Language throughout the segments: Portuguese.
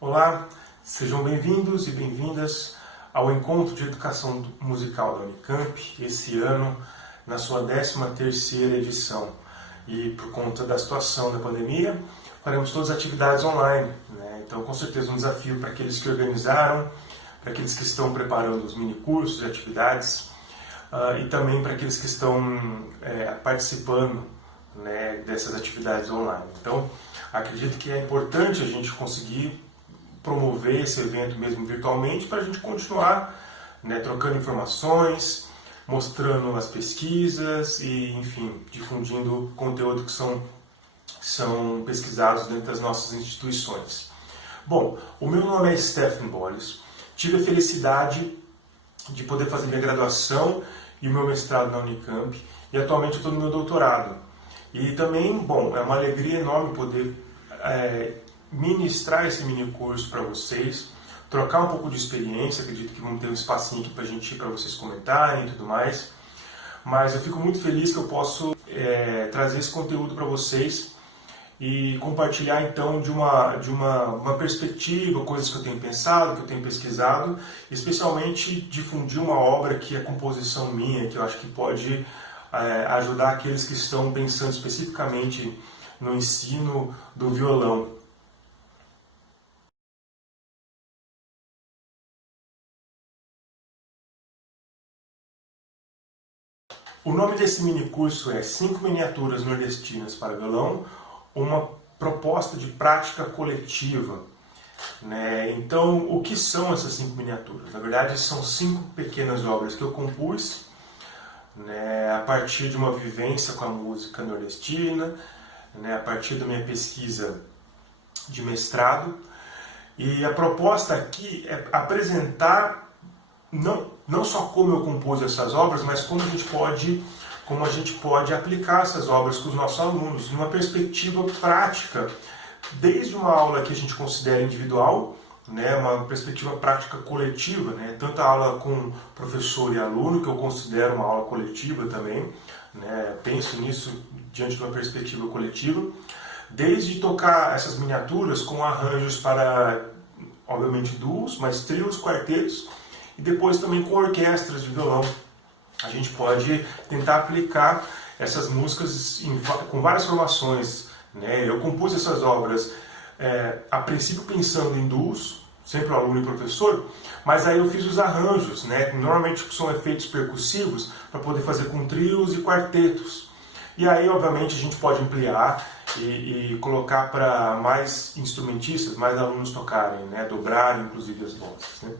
Olá, sejam bem-vindos e bem-vindas ao Encontro de Educação Musical da Unicamp, esse ano na sua 13ª edição. E por conta da situação da pandemia, faremos todas as atividades online, né? Então, com certeza, um desafio para aqueles que organizaram, para aqueles que estão preparando os mini-cursos e atividades, e também para aqueles que estão participando, né, dessas atividades online. Então, acredito que é importante a gente conseguir promover esse evento mesmo virtualmente para a gente continuar, né, trocando informações, mostrando as pesquisas e, enfim, difundindo conteúdo que são pesquisados dentro das nossas instituições. Bom, o meu nome é Stephen Bolles, tive a felicidade de poder fazer minha graduação e o meu mestrado na Unicamp e atualmente eu estou no meu doutorado. E também, bom, é uma alegria enorme poder ministrar esse mini curso para vocês, trocar um pouco de experiência. Acredito que vamos ter um espacinho aqui para vocês comentarem e tudo mais, mas eu fico muito feliz que eu posso trazer esse conteúdo para vocês e compartilhar então de uma perspectiva, coisas que eu tenho pensado, que eu tenho pesquisado, especialmente difundir uma obra que é composição minha, que eu acho que pode ajudar aqueles que estão pensando especificamente no ensino do violão. O nome desse mini curso é 5 miniaturas nordestinas para violão, uma proposta de prática coletiva, né? Então, o que são essas 5 miniaturas? Na verdade, são 5 pequenas obras que eu compus, né, a partir de uma vivência com a música nordestina, né, a partir da minha pesquisa de mestrado. E a proposta aqui é apresentar não só como eu compus essas obras, mas como a gente pode aplicar essas obras com os nossos alunos, numa perspectiva prática, desde uma aula que a gente considera individual, né, uma perspectiva prática coletiva, né, tanto a aula com professor e aluno, que eu considero uma aula coletiva também, né, penso nisso diante de uma perspectiva coletiva, desde tocar essas miniaturas com arranjos para, obviamente, duos, mas trios, quartetos, e depois também com orquestras de violão. A gente pode tentar aplicar essas músicas com várias formações, né? Eu compus essas obras a princípio pensando em duos, sempre o aluno e o professor, mas aí eu fiz os arranjos, né? Normalmente são efeitos percussivos, para poder fazer com trios e quartetos. E aí, obviamente, a gente pode ampliar e colocar para mais instrumentistas, mais alunos tocarem, né? Dobrar, inclusive, as vozes, né?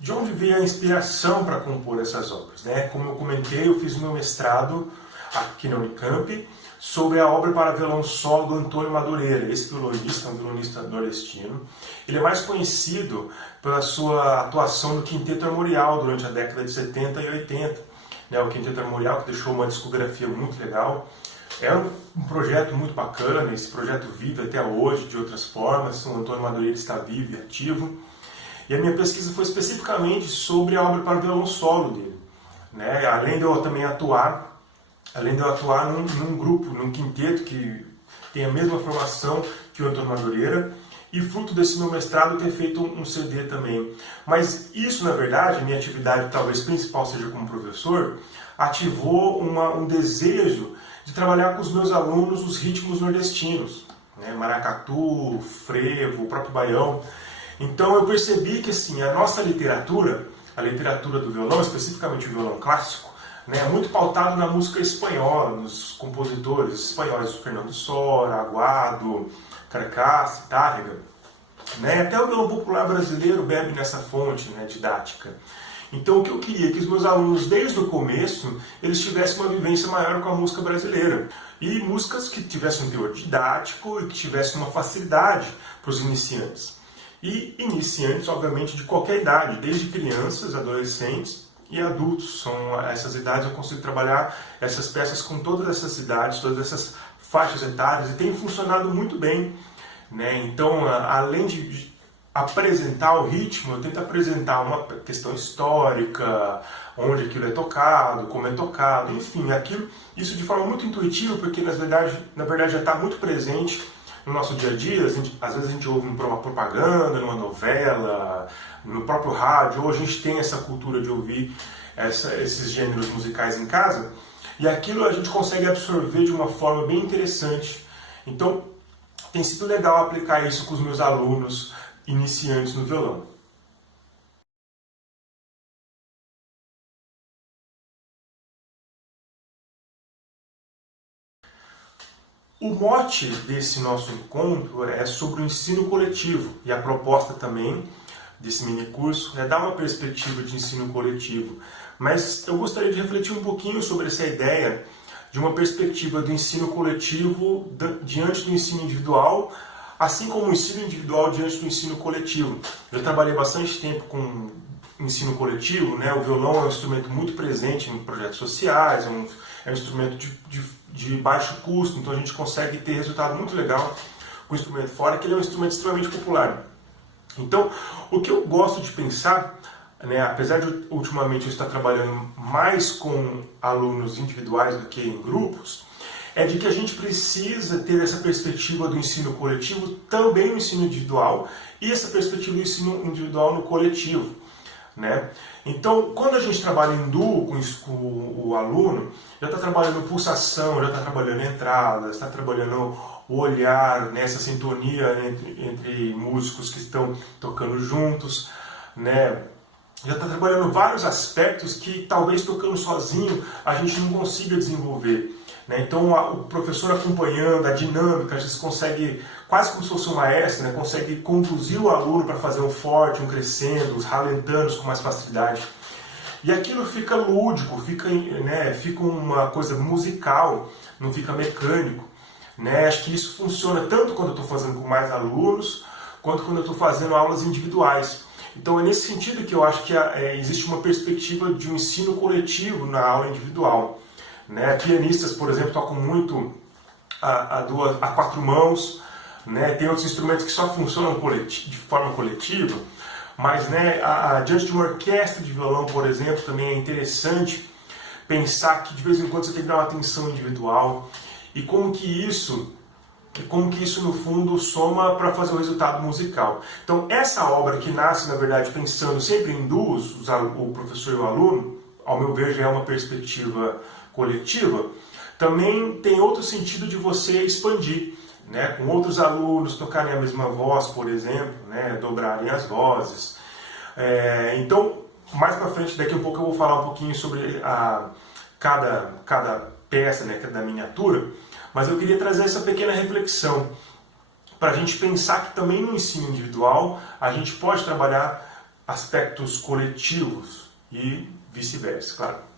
De onde veio a inspiração para compor essas obras, né? Como eu comentei, eu fiz o meu mestrado aqui na Unicamp sobre a obra para violão solo do Antônio Madureira. Esse violonista é um violonista nordestino. Ele é mais conhecido pela sua atuação no Quinteto Armorial durante a década de 70 e 80. Né? O Quinteto Armorial, que deixou uma discografia muito legal. É um projeto muito bacana, esse projeto vive até hoje de outras formas. O Antônio Madureira está vivo e ativo. E a minha pesquisa foi especificamente sobre a obra para violão solo dele, né? Além de eu também atuar num grupo, num quinteto que tem a mesma formação que o Antônio Madureira, e fruto desse meu mestrado ter feito um CD também. Mas isso, na verdade, minha atividade talvez principal seja como professor, ativou um desejo de trabalhar com os meus alunos os ritmos nordestinos, né? Maracatu, frevo, o próprio baião. Então eu percebi que assim, a nossa literatura, a literatura do violão, especificamente o violão clássico, né, é muito pautado na música espanhola, nos compositores espanhóis, Fernando Sora, Aguado, Carcasse, Tárrega, né, até o violão popular brasileiro bebe nessa fonte, né, didática. Então o que eu queria é que os meus alunos, desde o começo, eles tivessem uma vivência maior com a música brasileira. E músicas que tivessem um teor didático e que tivessem uma facilidade para os iniciantes. E iniciantes, obviamente, de qualquer idade, desde crianças, adolescentes e adultos. São essas idades, eu consigo trabalhar essas peças com todas essas idades, todas essas faixas etárias, e tem funcionado muito bem, né? Então, além de apresentar o ritmo, eu tento apresentar uma questão histórica, onde aquilo é tocado, como é tocado, enfim, isso de forma muito intuitiva, porque na verdade já está muito presente no nosso dia a dia. Às vezes a gente ouve uma propaganda, numa novela, no próprio rádio, ou a gente tem essa cultura de ouvir esses gêneros musicais em casa, e aquilo a gente consegue absorver de uma forma bem interessante. Então, tem sido legal aplicar isso com os meus alunos iniciantes no violão. O mote desse nosso encontro é sobre o ensino coletivo, e a proposta também desse mini curso é dar uma perspectiva de ensino coletivo. Mas eu gostaria de refletir um pouquinho sobre essa ideia de uma perspectiva do ensino coletivo diante do ensino individual, assim como o ensino individual diante do ensino coletivo. Eu trabalhei bastante tempo com ensino coletivo, né? O violão é um instrumento muito presente em projetos sociais, é um instrumento de baixo custo, então a gente consegue ter resultado muito legal com o instrumento, fora que ele é um instrumento extremamente popular. Então, o que eu gosto de pensar, né, apesar de ultimamente eu estar trabalhando mais com alunos individuais do que em grupos, é de que a gente precisa ter essa perspectiva do ensino coletivo também no ensino individual, e essa perspectiva do ensino individual no coletivo, né? Então, quando a gente trabalha em duo com o aluno, já está trabalhando pulsação, já está trabalhando entradas, está trabalhando o olhar, nessa sintonia entre músicos que estão tocando juntos, né? Já está trabalhando vários aspectos que talvez tocando sozinho a gente não consiga desenvolver, né? Então o professor acompanhando a dinâmica, a gente consegue, quase como se fosse um maestro, né? Consegue conduzir o aluno para fazer um forte, um crescendo, os ralentanos com mais facilidade. E aquilo fica lúdico, fica uma coisa musical, não fica mecânico, né? Acho que isso funciona tanto quando eu estou fazendo com mais alunos, quanto quando eu estou fazendo aulas individuais. Então é nesse sentido que eu acho que existe uma perspectiva de um ensino coletivo na aula individual, né? Pianistas, por exemplo, tocam muito a quatro mãos, né? Tem outros instrumentos que só funcionam de forma coletiva, mas, né, diante de uma orquestra de violão, por exemplo, também é interessante pensar que de vez em quando você tem que dar uma atenção individual, e como que isso no fundo soma para fazer o resultado musical. Então essa obra, que nasce na verdade pensando sempre em duos, o professor e o aluno, ao meu ver já é uma perspectiva coletiva, também tem outro sentido de você expandir, né, com outros alunos, tocarem a mesma voz, por exemplo, né, dobrarem as vozes. Então, mais para frente, daqui a pouco eu vou falar um pouquinho sobre cada peça, né, da miniatura, mas eu queria trazer essa pequena reflexão para a gente pensar que também no ensino individual a gente pode trabalhar aspectos coletivos e vice-versa, claro.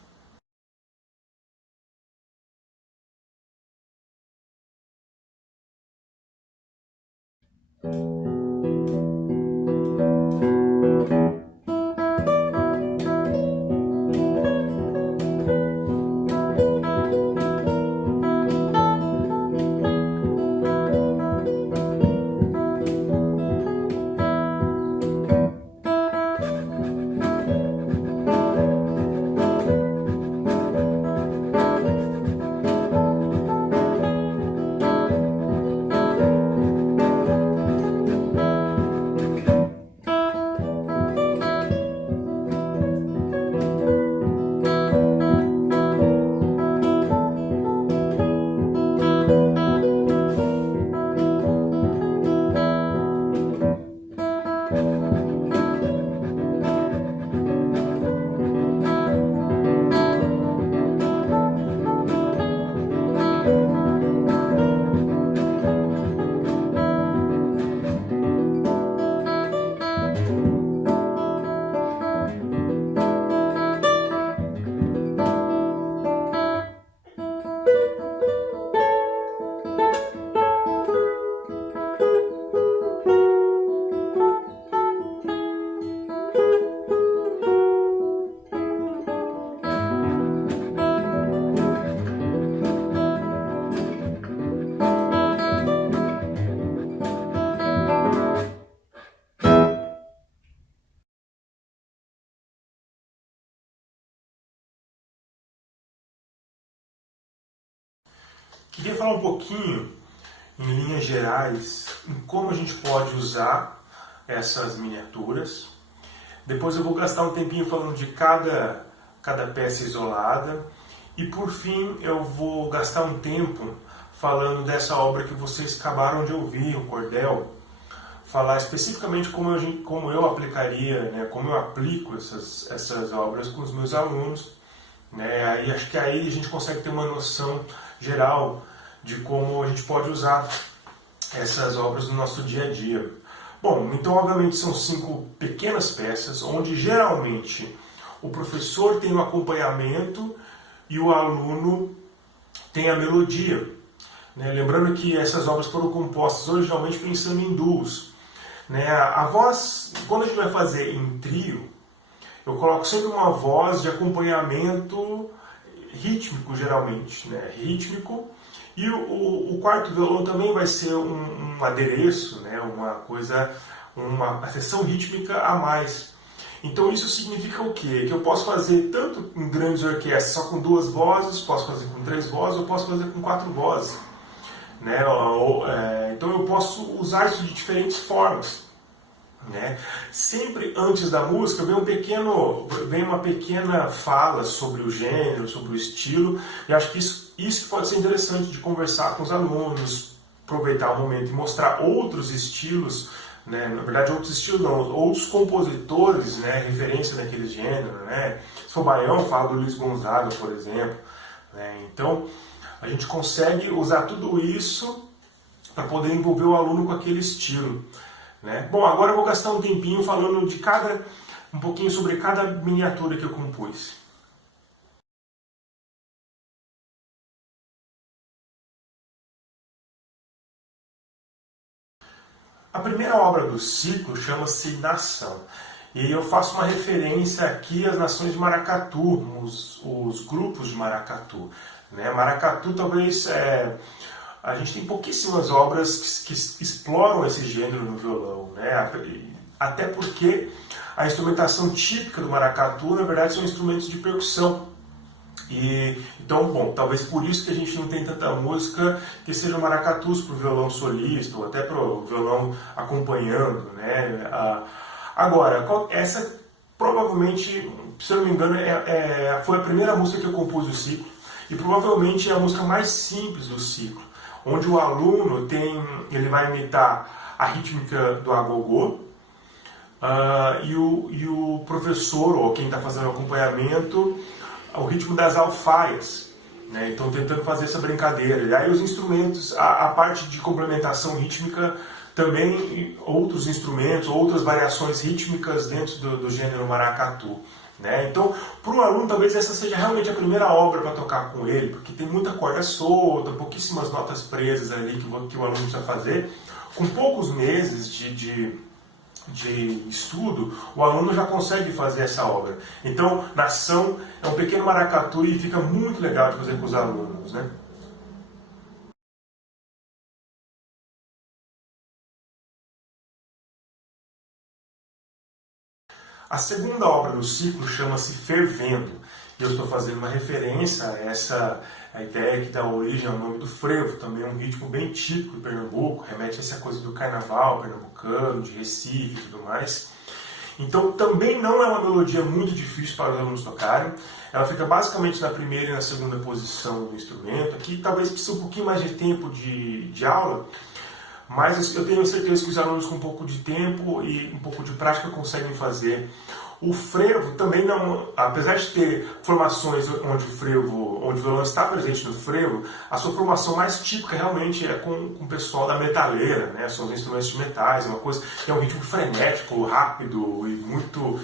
Queria falar um pouquinho, em linhas gerais, em como a gente pode usar essas miniaturas. Depois eu vou gastar um tempinho falando de cada peça isolada. E por fim eu vou gastar um tempo falando dessa obra que vocês acabaram de ouvir, o cordel. Falar especificamente como eu aplicaria, né, como eu aplico essas obras com os meus alunos. Né? Aí, acho que aí a gente consegue ter uma noção geral de como a gente pode usar essas obras no nosso dia a dia. Bom, então obviamente são 5 pequenas peças, onde geralmente o professor tem o acompanhamento e o aluno tem a melodia. Né? Lembrando que essas obras foram compostas originalmente pensando em duos. Né? A voz, quando a gente vai fazer em trio, eu coloco sempre uma voz de acompanhamento rítmico, geralmente, né? Rítmico. E o quarto violão também vai ser um adereço, né? Uma seção rítmica a mais. Então isso significa o quê? Que eu posso fazer tanto em grandes orquestras só com 2 vozes, posso fazer com 3 vozes, ou posso fazer com 4 vozes. Né? Então eu posso usar isso de diferentes formas. Né? Sempre antes da música vem uma pequena fala sobre o gênero, sobre o estilo, e acho que isso pode ser interessante de conversar com os alunos, aproveitar o momento e mostrar outros estilos, né? Na verdade outros estilos não, outros compositores, né? Referência daquele gênero. Né? Se for baião, fala do Luiz Gonzaga, por exemplo. Né? Então a gente consegue usar tudo isso para poder envolver o aluno com aquele estilo. Né? Bom, agora eu vou gastar um tempinho falando um pouquinho sobre cada miniatura que eu compus. A primeira obra do ciclo chama-se Nação. E eu faço uma referência aqui às nações de Maracatu, os grupos de Maracatu. Né? Maracatu talvez... A gente tem pouquíssimas obras que exploram esse gênero no violão. Né? Até porque a instrumentação típica do maracatu, na verdade, são instrumentos de percussão. Então, bom, talvez por isso que a gente não tem tanta música que sejam maracatus para o violão solista, ou até para o violão acompanhando. Né? Agora, essa provavelmente, se eu não me engano, foi a primeira música que eu compus do ciclo, e provavelmente é a música mais simples do ciclo, onde o aluno ele vai imitar a rítmica do agogô, e o professor, ou quem está fazendo o acompanhamento, o ritmo das alfaias. Né? Então tentando fazer essa brincadeira. E aí os instrumentos, a parte de complementação rítmica, também outros instrumentos, outras variações rítmicas dentro do gênero maracatu. Né? Então, para o aluno, talvez essa seja realmente a primeira obra para tocar com ele, porque tem muita corda solta, pouquíssimas notas presas ali que o aluno precisa fazer. Com poucos meses de estudo, o aluno já consegue fazer essa obra. Então, Nação é um pequeno maracatu e fica muito legal de fazer com os alunos. Né? A segunda obra do ciclo chama-se Fervendo. E eu estou fazendo uma referência a ideia que dá origem ao nome do frevo, também é um ritmo bem típico de Pernambuco, remete a essa coisa do carnaval pernambucano, de Recife e tudo mais. Então também não é uma melodia muito difícil para os alunos tocarem. Ela fica basicamente na primeira e na segunda posição do instrumento. Aqui talvez precise um pouquinho mais de tempo de aula, mas eu tenho certeza que os alunos com um pouco de tempo e um pouco de prática conseguem fazer. O frevo também não, apesar de ter formações onde o violão está presente no frevo, a sua formação mais típica realmente é com o pessoal da metaleira, né? São os instrumentos de metais, uma coisa que é um ritmo frenético, rápido e muito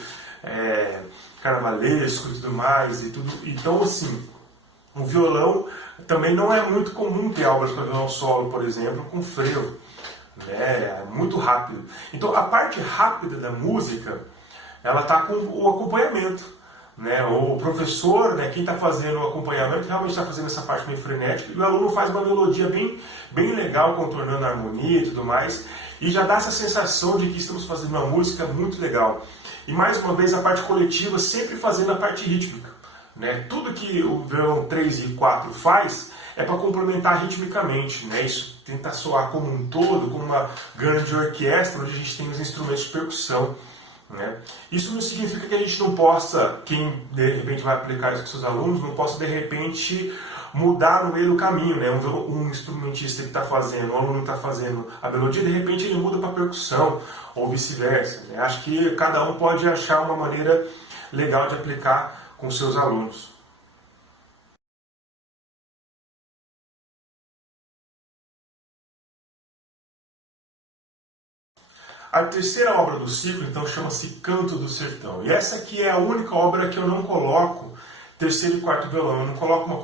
carnavalesco e tudo mais. Então, assim, o violão também não é muito comum ter obras para violão solo, por exemplo, com frevo. É muito rápido. Então a parte rápida da música, ela está com o acompanhamento. Né? O professor, né, quem está fazendo o acompanhamento, realmente está fazendo essa parte meio frenética, e o aluno faz uma melodia bem legal, contornando a harmonia e tudo mais, e já dá essa sensação de que estamos fazendo uma música muito legal. E mais uma vez a parte coletiva sempre fazendo a parte rítmica. Né? Tudo que o violão 3 e 4 faz é para complementar ritmicamente, né? Isso tenta soar como um todo, como uma grande orquestra, onde a gente tem os instrumentos de percussão, né? Isso não significa que a gente não possa, quem de repente vai aplicar isso com seus alunos, não possa de repente mudar no meio do caminho, né? Um instrumentista que está fazendo, um aluno que está fazendo a melodia, de repente ele muda para percussão, ou vice-versa, né? Acho que cada um pode achar uma maneira legal de aplicar com seus alunos. A terceira obra do ciclo, então, chama-se Canto do Sertão. E essa aqui é a única obra que eu não coloco terceiro e quarto violão, eu não coloco uma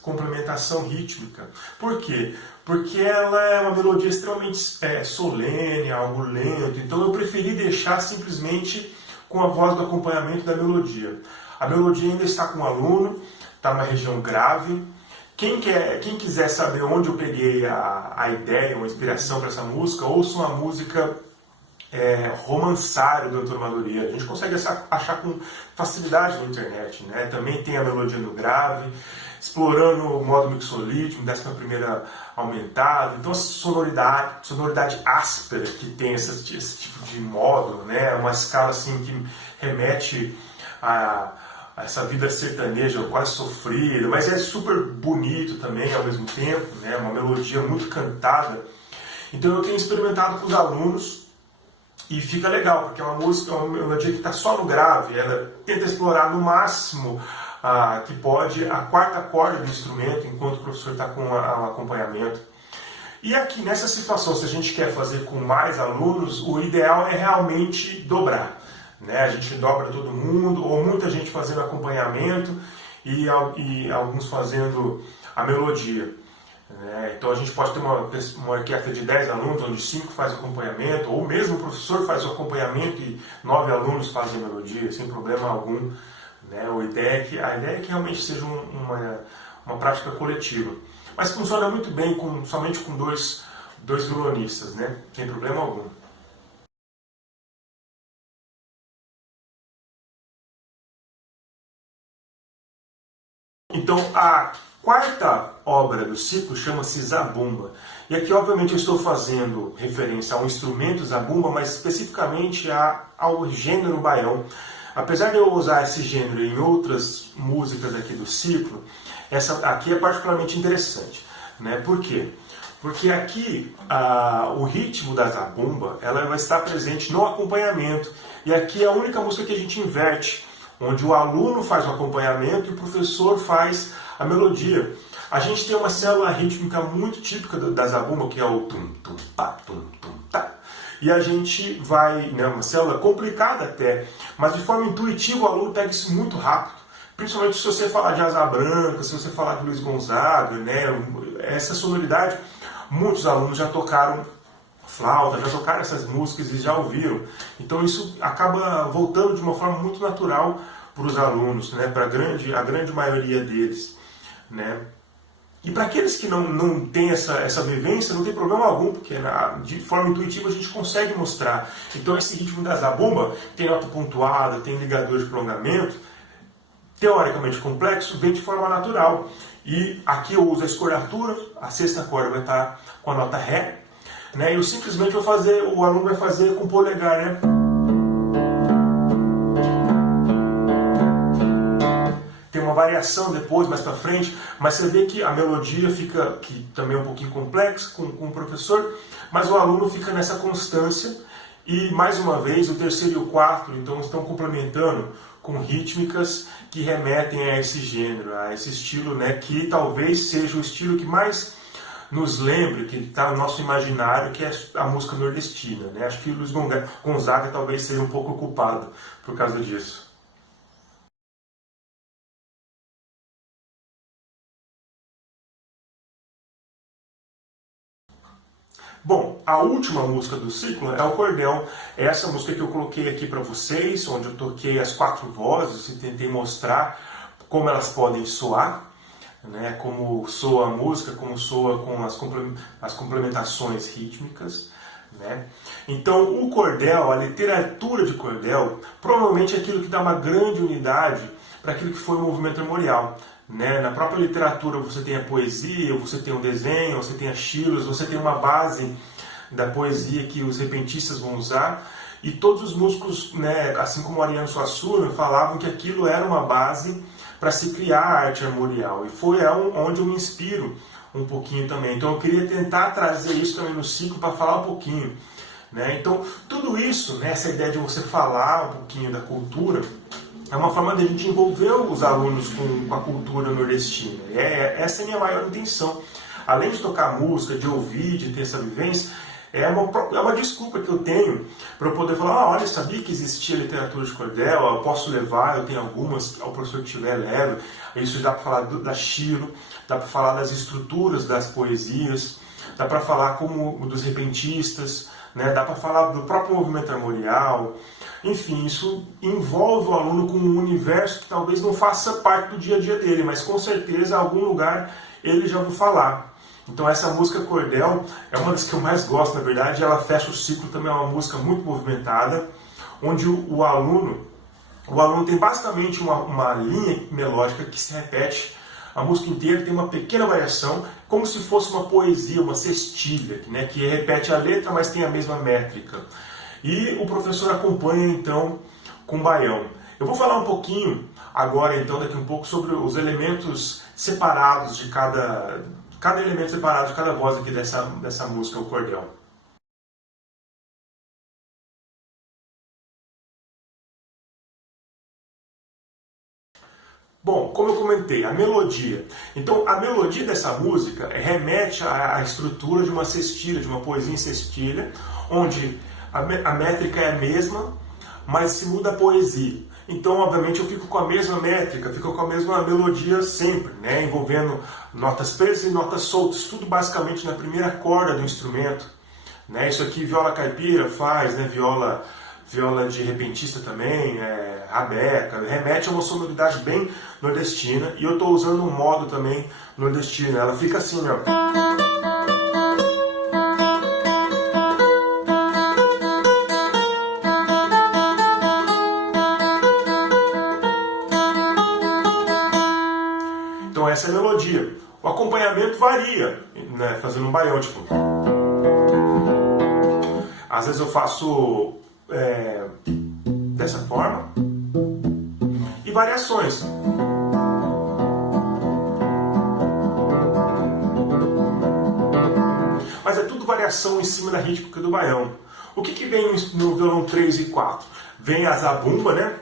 complementação rítmica. Por quê? Porque ela é uma melodia extremamente solene, algo lento, então eu preferi deixar simplesmente com a voz do acompanhamento da melodia. A melodia ainda está com o aluno, está numa região grave. Quem quiser saber onde eu peguei a ideia, uma inspiração para essa música, ouça uma música romançário do Antônio Madureira. A gente consegue achar com facilidade na internet, né? Também tem a melodia no grave, explorando o modo mixolítico, 11ª aumentado. Então a sonoridade áspera que tem esse tipo de modo, né? Uma escala assim que remete a essa vida sertaneja quase sofrida, mas é super bonito também ao mesmo tempo, né? Uma melodia muito cantada. Então eu tenho experimentado com os alunos e fica legal, porque é uma música, uma melodia que está só no grave, ela tenta explorar no máximo que pode a quarta corda do instrumento, enquanto o professor está com o acompanhamento. E aqui, nessa situação, se a gente quer fazer com mais alunos, o ideal é realmente dobrar, né? A gente dobra todo mundo, ou muita gente fazendo acompanhamento e alguns fazendo a melodia. Então a gente pode ter uma orquestra de 10 alunos, onde 5 fazem acompanhamento, ou mesmo o professor faz o acompanhamento e 9 alunos fazem a melodia, sem problema algum, né? A ideia é que realmente seja uma prática coletiva. Mas funciona muito bem somente com dois violonistas, né? Sem problema algum. Então, a quarta obra do ciclo chama-se Zabumba. E aqui, obviamente, eu estou fazendo referência ao instrumento zabumba, mas especificamente ao gênero baião. Apesar de eu usar esse gênero em outras músicas aqui do ciclo, essa aqui é particularmente interessante, né? Por quê? Porque aqui o ritmo da zabumba ela vai estar presente no acompanhamento. E aqui é a única música que a gente inverte, onde o aluno faz o acompanhamento e o professor faz a melodia. A gente tem uma célula rítmica muito típica da zabumba, que é o tum tum tá tum tum tá. E a gente vai, né, uma célula complicada até, mas de forma intuitiva o aluno pega isso muito rápido. Principalmente se você falar de Asa Branca, se você falar de Luiz Gonzaga, né, essa sonoridade, muitos alunos já tocaram flauta, já tocaram essas músicas e já ouviram. Então isso acaba voltando de uma forma muito natural para os alunos, né, para a grande maioria deles, né. E para aqueles que não têm essa vivência, não tem problema algum, porque de forma intuitiva a gente consegue mostrar. Então esse ritmo da zabumba tem nota pontuada, tem ligador de prolongamento, teoricamente complexo, vem de forma natural. E aqui eu uso a escolatura, a sexta corda vai estar com a nota Ré, né? Eu simplesmente vou fazer, o aluno vai fazer com o polegar, né? Tem uma variação depois, mais para frente, mas você vê que a melodia fica que também é um pouquinho complexa com o professor, mas o aluno fica nessa constância. E mais uma vez o terceiro e o quarto então estão complementando com rítmicas que remetem a esse gênero, a esse estilo, né, que talvez seja o estilo que mais nos lembre, que está no nosso imaginário, que é a música nordestina, né? Acho que o Luiz Gonzaga talvez seja um pouco culpado por causa disso. Bom, a última música do ciclo é o Cordel. É essa música que eu coloquei aqui para vocês, onde eu toquei as 4 vozes e tentei mostrar como elas podem soar, né? Como soa a música, como soa com as complementações rítmicas, né? Então, o cordel, a literatura de cordel, provavelmente é aquilo que dá uma grande unidade para aquilo que foi o movimento armorial, né? Na própria literatura você tem a poesia, você tem o desenho, você tem as estilos, você tem uma base da poesia que os repentistas vão usar. E todos os músicos, né, assim como o Ariano Suassuna, falavam que aquilo era uma base para se criar a arte armorial. E foi onde eu me inspiro um pouquinho também. Então eu queria tentar trazer isso também no ciclo para falar um pouquinho, né? Então tudo isso, né, essa ideia de você falar um pouquinho da cultura, é uma forma de a gente envolver os alunos com a cultura nordestina. Essa é a minha maior intenção. Além de tocar música, de ouvir, de ter essa vivência, é uma desculpa que eu tenho para eu poder falar, olha, sabia que existia literatura de cordel, eu posso levar, eu tenho algumas, ao professor que tiver, leva. Isso dá para falar da estilo, dá para falar das estruturas das poesias, dá para falar como dos repentistas, né? Dá para falar do próprio movimento armorial. Enfim, isso envolve o aluno com um universo que talvez não faça parte do dia a dia dele, mas com certeza em algum lugar ele já ouviu falar. Então essa música Cordel é uma das que eu mais gosto, na verdade. Ela fecha o ciclo, também é uma música muito movimentada, onde o aluno tem basicamente uma linha melódica que se repete a música inteira, tem uma pequena variação, como se fosse uma poesia, uma cestilha, né, que repete a letra, mas tem a mesma métrica. E o professor acompanha então com baião. Eu vou falar um pouquinho agora, então, daqui um pouco, sobre os elementos separados de cada elemento separado de cada voz aqui dessa música, o cordel. Bom, como eu comentei, a melodia. Então, a melodia dessa música remete à estrutura de uma cestilha, de uma poesia em cestilha, onde a métrica é a mesma, mas se muda a poesia. Então, obviamente, eu fico com a mesma métrica, fico com a mesma melodia sempre, né? Envolvendo notas presas e notas soltas, tudo basicamente na primeira corda do instrumento, né? Isso aqui viola caipira faz, né? Viola de repentista também, rabeca, remete a uma sonoridade bem nordestina, e eu estou usando um modo também nordestino, ela fica assim, ó. Então essa é a melodia. O acompanhamento varia, né, fazendo um baião, tipo. Às vezes eu faço dessa forma, e variações. Mas é tudo variação em cima da rítmica do baião. O que vem no violão 3 e 4? Vem a zabumba, né?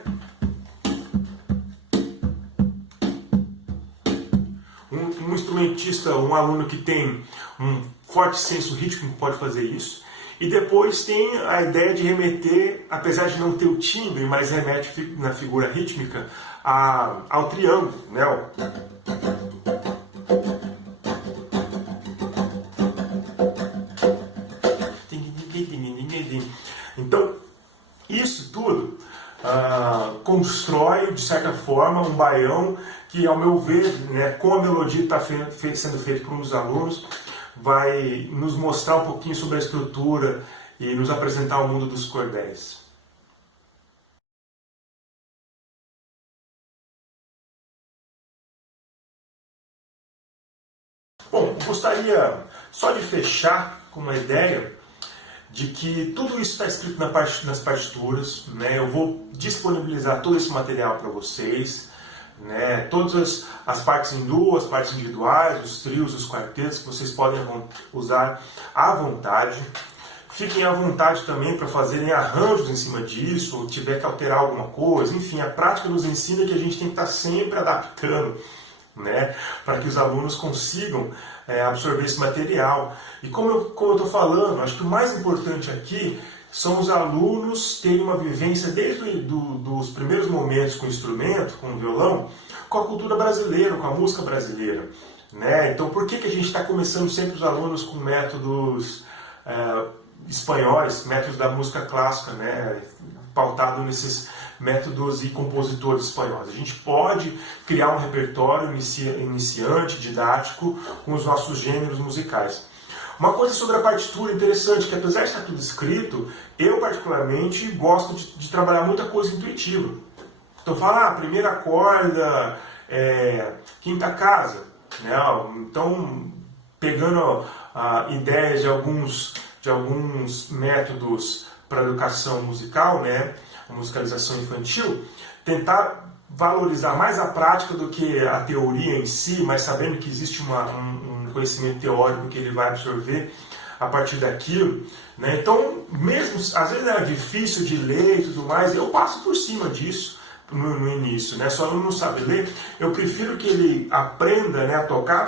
Um instrumentista, um aluno que tem um forte senso rítmico pode fazer isso. E depois tem a ideia de remeter, apesar de não ter o timbre, mas remete na figura rítmica ao triângulo, né? Então, isso tudo constrói, de certa forma, um baião que, ao meu ver, né, com a melodia que está sendo feita por um dos alunos, vai nos mostrar um pouquinho sobre a estrutura e nos apresentar o mundo dos cordéis. Bom, gostaria só de fechar com uma ideia de que tudo isso está escrito nas partituras, né? Eu vou disponibilizar todo esse material para vocês, né? Todas as partes em duo, as partes individuais, os trios, os quartetos, que vocês podem usar à vontade. Fiquem à vontade também para fazerem arranjos em cima disso, ou tiver que alterar alguma coisa. Enfim, a prática nos ensina que a gente tem que estar sempre adaptando, né? Para que os alunos consigam absorver esse material. E como eu estou falando, acho que o mais importante aqui são os alunos terem uma vivência desde os primeiros momentos com o instrumento, com o violão, com a cultura brasileira, com a música brasileira, né? Então, por que a gente está começando sempre os alunos com métodos espanhóis, métodos da música clássica, né? Pautado nesses métodos e compositores espanhóis? A gente pode criar um repertório iniciante, didático, com os nossos gêneros musicais. Uma coisa sobre a partitura interessante, que apesar de estar tudo escrito, eu particularmente gosto de trabalhar muita coisa intuitiva. Então fala, primeira corda quinta casa, né? Então, pegando ideias de alguns métodos para educação musical, né? A musicalização infantil, tentar valorizar mais a prática do que a teoria em si, mas sabendo que existe um conhecimento teórico que ele vai absorver a partir daquilo, né? Então, mesmo às vezes é difícil de ler e tudo mais, eu passo por cima disso no início, né? Só não sabe ler, eu prefiro que ele aprenda, né, a tocar,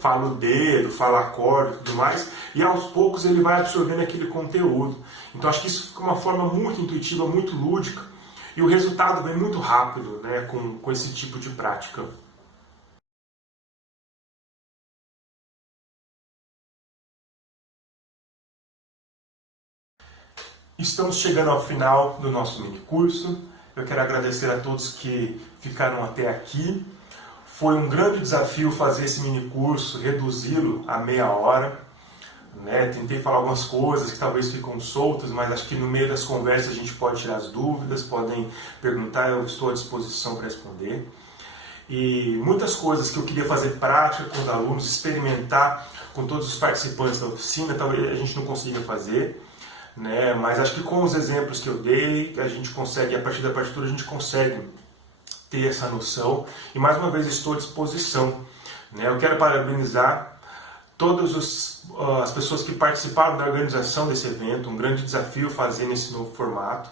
fala o dedo, fala acorde e tudo mais, e aos poucos ele vai absorvendo aquele conteúdo. Então acho que isso fica uma forma muito intuitiva, muito lúdica, e o resultado vem muito rápido, né, com esse tipo de prática. Estamos chegando ao final do nosso mini curso. Eu quero agradecer a todos que ficaram até aqui. Foi um grande desafio fazer esse mini curso, reduzi-lo a meia hora, né? Tentei falar algumas coisas que talvez ficam soltas, mas acho que no meio das conversas a gente pode tirar as dúvidas, podem perguntar, eu estou à disposição para responder. E muitas coisas que eu queria fazer prática com os alunos, experimentar com todos os participantes da oficina, talvez a gente não consiga fazer, né? Mas acho que com os exemplos que eu dei, a gente consegue, a partir da partitura a gente consegue ter essa noção, e mais uma vez estou à disposição, né? Eu quero parabenizar todas as pessoas que participaram da organização desse evento, um grande desafio fazer nesse novo formato,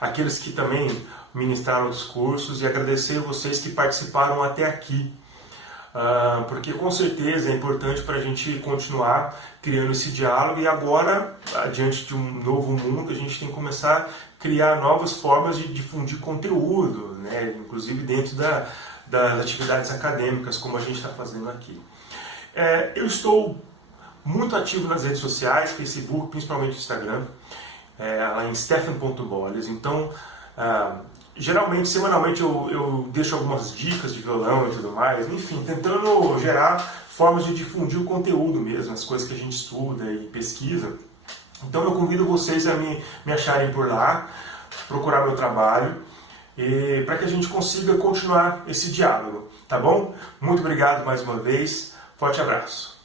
aqueles que também ministraram os cursos, e agradecer a vocês que participaram até aqui, porque com certeza é importante para a gente continuar criando esse diálogo, e agora, diante de um novo mundo, a gente tem que começar a criar novas formas de difundir conteúdo, né? Inclusive dentro das atividades acadêmicas, como a gente está fazendo aqui. Eu estou muito ativo nas redes sociais, Facebook, principalmente Instagram, lá em stephen.bolles. Então, geralmente, semanalmente, eu deixo algumas dicas de violão e tudo mais, enfim, tentando gerar formas de difundir o conteúdo mesmo, as coisas que a gente estuda e pesquisa. Então eu convido vocês a me acharem por lá, procurar meu trabalho, para que a gente consiga continuar esse diálogo, tá bom? Muito obrigado mais uma vez, forte abraço.